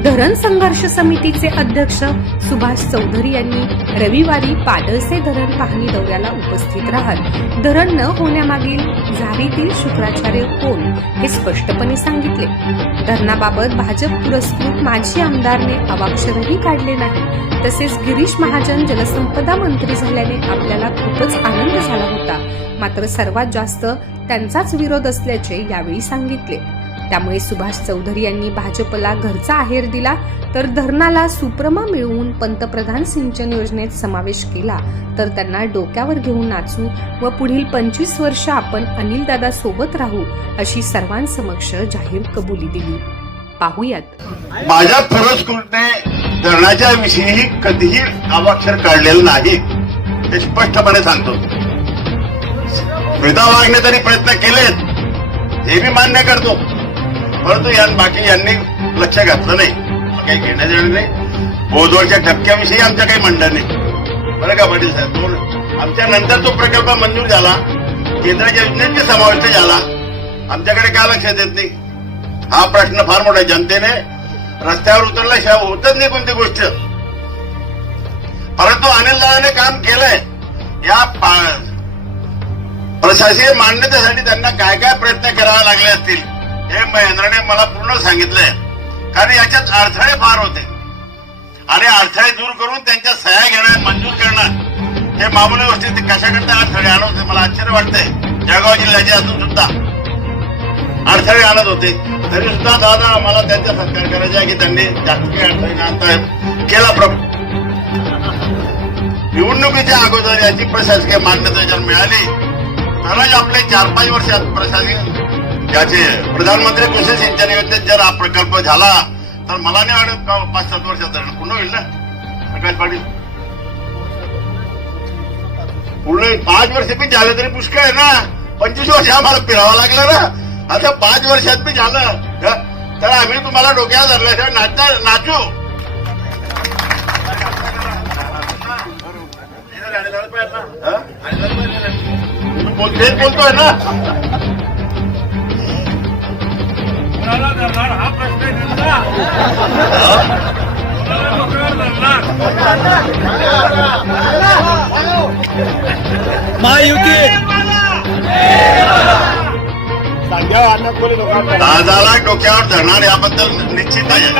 धरण संघर्ष समितीचे अध्यक्ष सुभाष चौधरी यांनी रविवारी पाडळसे धरण पाहणी दौऱ्याला उपस्थित राहत धरण न होण्यामागील झारीतील शुक्राचार्य कोण हे स्पष्टपणे सांगितले. धरणाबाबत भाजप पुरस्कृत माजी आमदारने अवाक्षरही काढले नाही. तसेच गिरीश महाजन जलसंपदा मंत्री झाल्याने आपल्याला खूपच आनंद झाला होता. मात्र सर्वात जास्त त्यांचाच विरोध असल्याचे यावेळी सांगितले. त्यामुळे सुभाष चौधरी यांनी भाजपला घरचा आहेर दिला तर धरणाला सुप्रमा मिळवून पंतप्रधान सिंचन योजनेत समावेश केला. तर त्यांना डोक्यावर घेऊन नाचू व पुढील पंचवीस वर्ष आपण अनिलदादा सोबत राहू अशी सर्वांसमक्ष जाहीर कबुली दिली. पाहूयात. माझ्या फरज फरजकुटने धरणाच्या विषयी कधीही अवाक्षर काढलेलं नाही ते स्पष्टपणे सांगतो. स्मिता वाघने तरी प्रयत्न केलेत हे मी मान्य करतो. परंतु या बाकी यांनी लक्ष घातलं नाही. काही घेण्यात येणार नाही. बोधवडच्या टप्प्याविषयी आमचं काही म्हणणं नाही. बरं का पाटील साहेब? दोन आमच्या नंतर तो प्रकल्प मंजूर झाला केंद्राच्या योजनेत समाविष्ट झाला. आमच्याकडे का लक्षात येत नाही? हा प्रश्न फार मोठा जनतेने रस्त्यावर उतरल्याशिवाय होतच नाही कोणती गोष्ट. परंतु अनिल दादाने काम केलंय. या प्रशासकीय मान्यतेसाठी त्यांना काय काय प्रयत्न करावे लागले असतील? हे महेंद्रने मला पूर्ण सांगितलंय. कारण याच्यात अडथळे फार होते. आणि अडथळे दूर करून त्यांच्या सह्या घेणं मंजूर करणं हे मामूली गोष्टी ते कशाकरता अडथळे आणत होते मला आश्चर्य वाटतंय. जळगाव जिल्ह्याचे असून सुद्धा अडथळे आणत होते. तरी सुद्धा दादा मला त्यांचा सत्कार करायचा आहे की त्यांनी जास्त काही अडथळे न आणता केला प्रभू. निवडणुकीच्या अगोदर याची प्रशासकीय मान्यता जर मिळाली तरच आपले चार पाच वर्षात प्रशासकीय याचे प्रधानमंत्री कृषी सिंचन योजनेत जर हा प्रकल्प झाला तर मला नाही वाटत का पाच सात वर्षात धरण पूर्ण होईल ना? प्रकाश पाटील. पूर्ण पाच वर्ष बी झालं तरी पुष्कळ आहे ना? पंचवीस वर्ष आम्हाला फिरावं लागलं ना? आता पाच वर्षात बी झालं? तर आम्ही तुम्हाला डोक्यावर धरल्याशिवाय नाचू तेच बोलतोय ना? कुणाला धरणार हा प्रश्न त्यांचा धरणार दादाला डोक्यावर धरणार याबद्दल निश्चित आहे.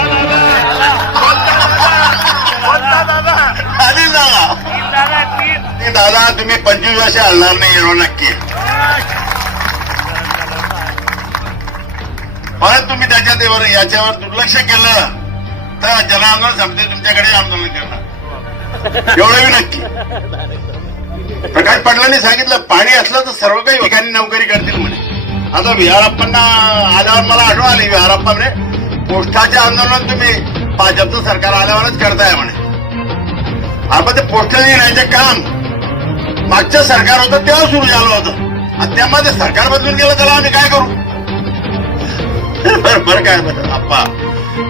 दादा. तुम्ही पंचवीस वर्ष हलणार नाही येणार नक्की. परत तुम्ही त्याच्यावर याच्यावर दुर्लक्ष केलं तर जनांदोलन संपते तुमच्याकडे आंदोलन करणार. एवढं मी नक्की. प्रकाश पाटलांनी सांगितलं पाणी असलं तर सर्व काही ठिकाणी नोकरी करतील म्हणे. आता विहारप्पांना आल्यावर मला आठवण आली विहारप्पा म्हणे पोस्टाचे आंदोलन तुम्ही भाजपचं सरकार आल्यावरच करताय म्हणे. आपण ते पोस्ट येण्याचे काम. मागचं सरकार होतं तेव्हा सुरू झालं होतं. आणि त्यामध्ये सरकार बदलून गेलं त्याला आम्ही काय करू? बरं बरं काय बरं आप्पा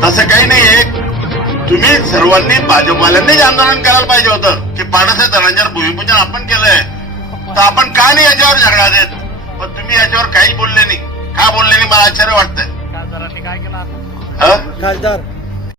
तसं काही नाही तुम्ही सर्वांनी भाजपवाल्यांनीच आंदोलन करायला पाहिजे होतं की पाडसे धनांजर भूमिपूजन आपण केलंय तर आपण का नाही याच्यावर झगडा देत पण तुम्ही याच्यावर काही बोलले नाही का बोलले नाही मला आश्चर्य वाटतंय खासदारांनी काय केलं खासदार